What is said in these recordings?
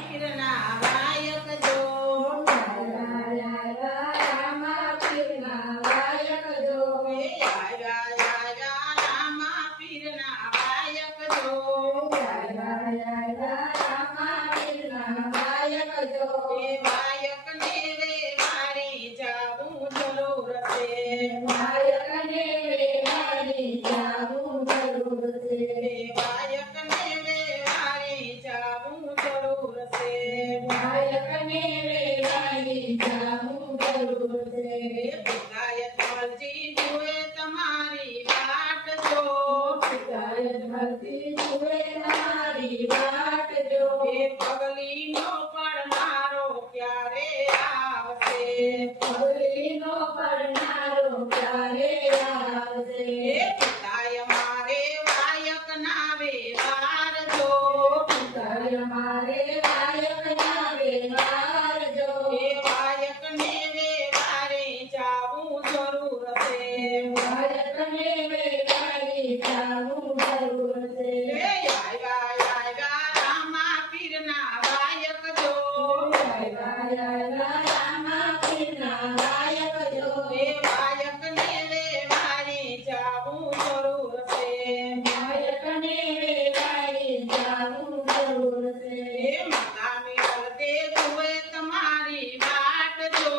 પીરના વાયક જો રામા પીરના વાયક જો રામા પીરના વાયક જો રામા પીરના વાયક જો વાયક ને રે મારી જાવું જરૂર છે વાયકને મારી જાવું જરૂર છે વાયક ને રે મારી જાવું જરૂર છે વાયકને મારી જાવું જરૂર છે ગાયત્રી જુએ તમારી વાટ જો ગાયત્રી જુએ તમારી વાટ જો પગલીનો પડનારો ક્યારે આવશે પગલીનો પડનારો ક્યારે આવશે પિતાય મારે વાયક ના વ્યવહાર જો પિતાય મારે વાયકના વ્યવહાર જો વાયક ને વ્યવહારે જાવું જરૂર છે વાયકને મારી જાવું જરૂર છે રામા પીરના વાયક જો રામા પીરના વાયક જો વાયક ને વ્યવહારે જાવું જરૂર છે વાયકને મારી જાવું જરૂર છે માતા મિલતે જુએ તમારી વાટ જો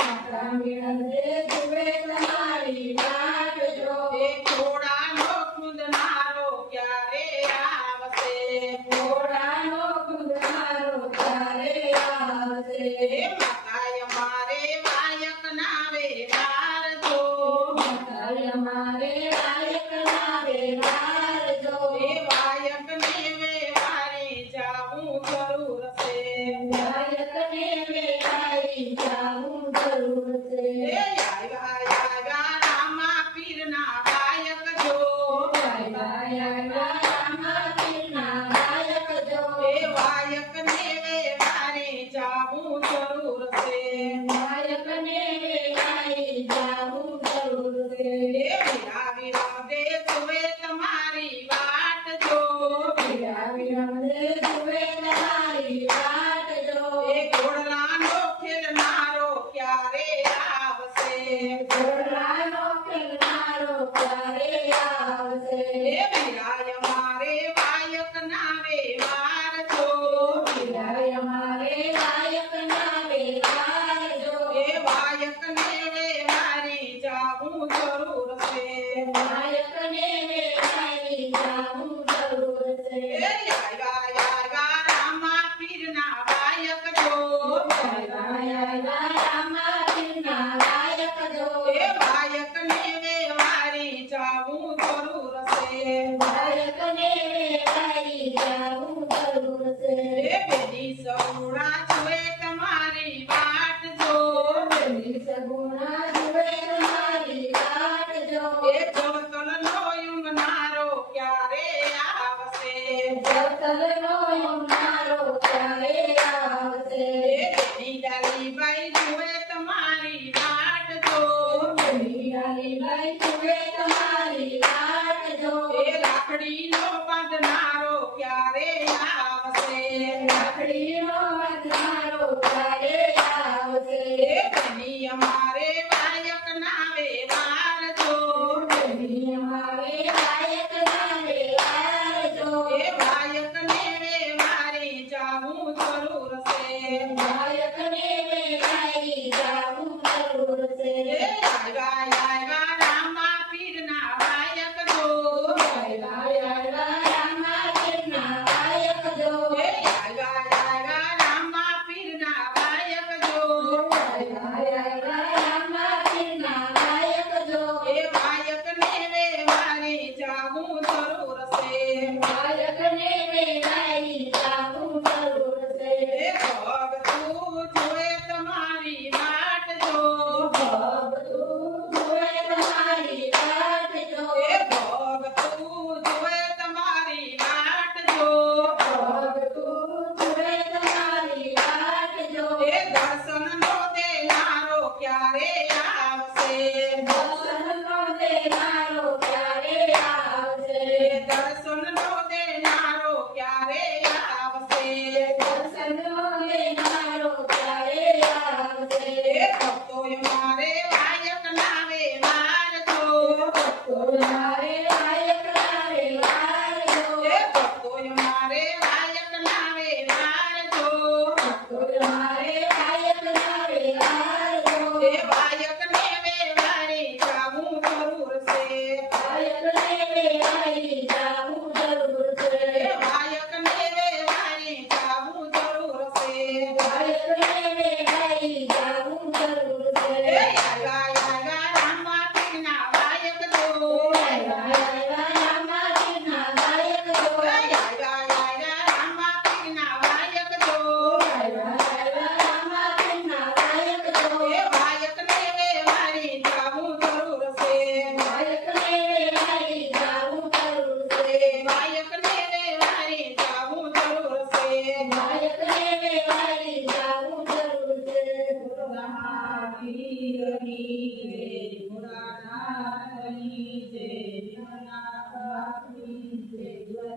માતા મિલતે જુએ તમારી વાટ જો ઘોડાનો ખુંદનારો ક્યારે આવશે ઘોડાનો ખુદનારો ક્યારે આવશે માતાય મારે વાયક ના વ્યવહાર જો માતાય મારે વાયકના વ્યવહાર જો વાયક ને વ્યવહારે જાવું જરૂર છે વાયકને મારી જાવું જરૂર છે રામા પીરના વાયક જો રામા પીરના વાયક જો વાયક ને વ્યવહારે જાવું જરૂર છે વાયકને મારી જાવું જરૂર છે વિરાદે જુએ તમારી વાટ જો વિરમદે જુએ તમારી વાટ જો ઘોડલાનો ખેલનારો ક્યારે આવશે ઘોડાનો ખેલનારો ક્યારે આવશે વિરાય મારે વાયક ના વ્યવહાર જો વિરાય મારે વાયકના વ્યવહાર જો વાયક ને વ્યવહારે જાવું જરૂર છે વાયકને મારી જાવું જરૂર છે રામા પીરના વાયક જો રામા પીરના વાયક જો વાયક ને વ્યવહારે જાવું જરૂર છે વાયકને મારી જાવું જરૂર છે પેલી સૌરા જુએ તમારી વાટ જો સગુણા જુએ તમારી વાટ જો જવતલનો યુંગનારો ક્યારે આવશે જવતલનો યુંગનારો ક્યારે આવશે ડાલીબાઈ જુએ તમારી વાટ જો ડાલીબાઈ જુએ તમારી વાટ જો રાખડીનો બાંધનારો ક્યારે આવશે રાખડીનો બાંધનારો ક્યારે આવશે અમારે વાયક ના વ્યવહાર જો અમારે વાયકના વ્યવહાર જો વાયક ને વ્યવહારે જાવું જરૂર છે વાયકને મારી જાવું જરૂર છે રામા પીરના વાયક જો રામા પીરના વાયક જો રામા પીરના વાયક જો રામા પીરના વાયક જો વાયક ને વ્યવહારે જાવું જરૂર છે વાયકને મારી જાવું જરૂર છે ગાયકને વેવાઈ જાવું જરૂર છે. મહાવીરની જય, ભોળાનાથની જય, ભીમનાથ બાપુની